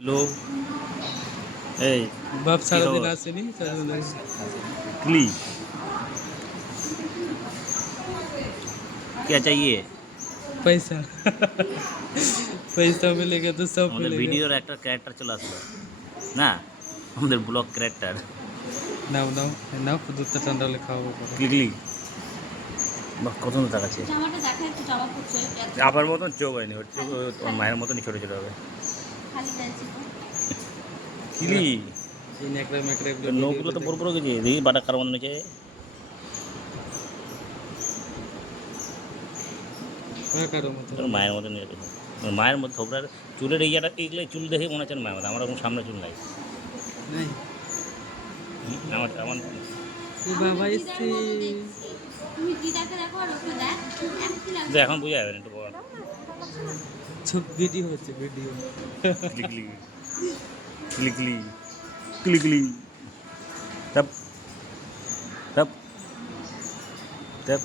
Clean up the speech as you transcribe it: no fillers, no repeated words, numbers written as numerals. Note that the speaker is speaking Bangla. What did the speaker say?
लो ए बाप की सारा दिन खबर আসেনি তার জন্য क्ली क्या चाहिए পয়সা পয়সা मिलेगा तो सब আমাদের मिलेगा ভিডিওর একটা ক্যারেক্টার চলে আসলো না আমাদের ব্লগ ক্যারেক্টার নাও নাও নাও দুধটা ঠান্ডা হলে খাওয়াবো পরে ক্লিকলি বাহ কত সুন্দর দেখাচ্ছে জামাটা দেখা একটু জামা পড়ছে আবার মতন চোখ হয়নি ওর চোখ ওর মায়ের মতনই ছোটো ছোটো হবে খালি যাচ্ছে তো কিলি এই নেকড়া মেকড়া এগুলো নখগুলো তো বড় বড় গেছে দেখি বাটা কার মতন হয়েছে কারো মতো ওর মায়ের মতন ওর মায়ের মতো থোবরার চুলের এই জায়গাটা এগুলো চুল দেখে মনে হচ্ছে মায়ের মতো আমার ওরকম সামনে চুল নাই নাই আমার আমার ও বাবা এসছে তুমি দিদাকে দেখো আর ওকে দেখ একই লাগছে এখন বুঝে যাবেন একটু বড় সব ভিডিও হচ্ছে ভিডিও ক্লিকলি ক্লিকলি ক্লিকলি तब तब तब